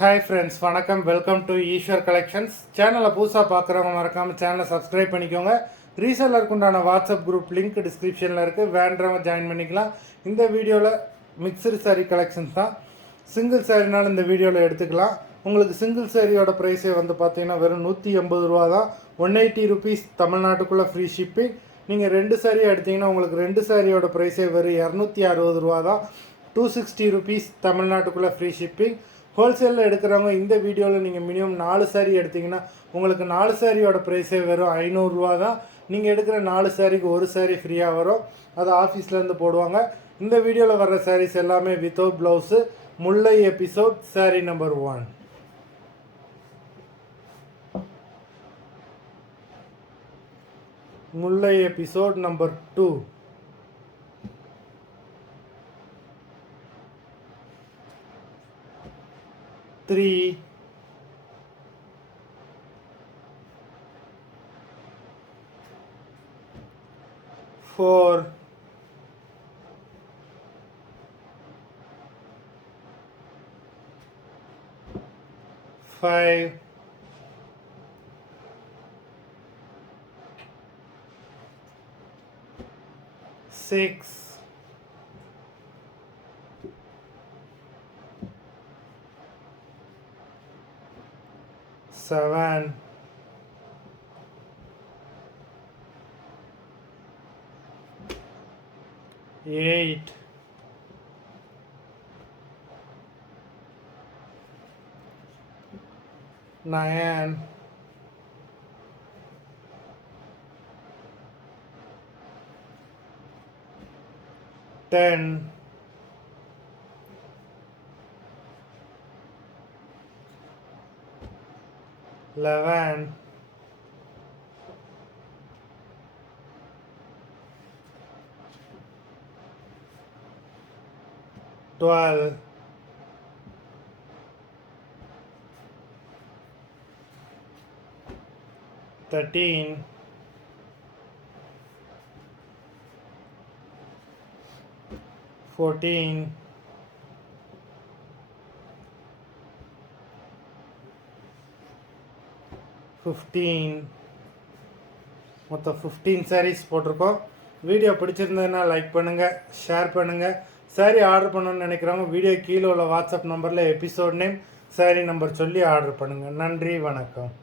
Hi friends, வணக்கம். Welcome to Eswar collections. சேனலை புதுசாக பார்க்குறவங்க மறக்காமல் சேனலை சப்ஸ்கிரைப் பண்ணிக்கோங்க. ரீசெல்லருக்கு உண்டான வாட்ஸ்அப் குரூப் லிங்க் டிஸ்கிரிப்ஷனில் இருக்குது, வேண்டவங்க ஜாயின் பண்ணிக்கலாம். இந்த வீடியோவில் மிக்சடு சாரீ கலெக்ஷன்ஸ் தான். சிங்கிள் சாரினாலும் இந்த வீடியோவில் எடுத்துக்கலாம். உங்களுக்கு சிங்கிள் சாரியோட ப்ரைஸே வந்து பார்த்தீங்கன்னா வெறும் 180 ரூபா தான். 180 ருபீஸ் தமிழ்நாட்டுக்குள்ளே ஃப்ரீ ஷிப்பிங். நீங்கள் 2 சாரியாக எடுத்திங்கன்னா உங்களுக்கு 2 சாரியோட ப்ரைஸே வெறும் 260 ரூபா தான். 260 ருபீஸ் தமிழ்நாட்டுக்குள்ளே ஃப்ரீ ஷிப்பிங். ஹோல்சேலில் எடுக்கிறவங்க இந்த வீடியோவில் நீங்கள் மினிமம் 4 சாரீ எடுத்திங்கன்னா உங்களுக்கு 4 சாரியோட ப்ரைஸே வெறும் 500 ரூபா தான். நீங்கள் எடுக்கிற 4 சாரிக்கு ஒரு சாரீ ஃப்ரீயாக வரும். அது ஆஃபீஸ்லேருந்து போடுவாங்க. இந்த வீடியோவில் வர்ற சாரீஸ் எல்லாமே வித்தவுட் ப்ளவுஸு. முல்லை எபிசோட் சாரீ நம்பர் 1. முல்லை எபிசோட் நம்பர் 2. 3, 4, 5, 6, 7, 8, 9, 10, 11, 12, 13, 14, 15. மொத்தம் 15 சாரீஸ் போட்டிருக்கோம். வீடியோ பிடிச்சிருந்ததுன்னா லைக் பண்ணுங்கள், ஷேர் பண்ணுங்கள். சாரீ ஆர்டர் பண்ணணும்னு நினைக்கிறவங்க வீடியோ கீழே உள்ள வாட்ஸ்அப் நம்பரில் எபிசோட் நேம், சாரீ நம்பர் சொல்லி ஆர்டர் பண்ணுங்கள். நன்றி, வணக்கம்.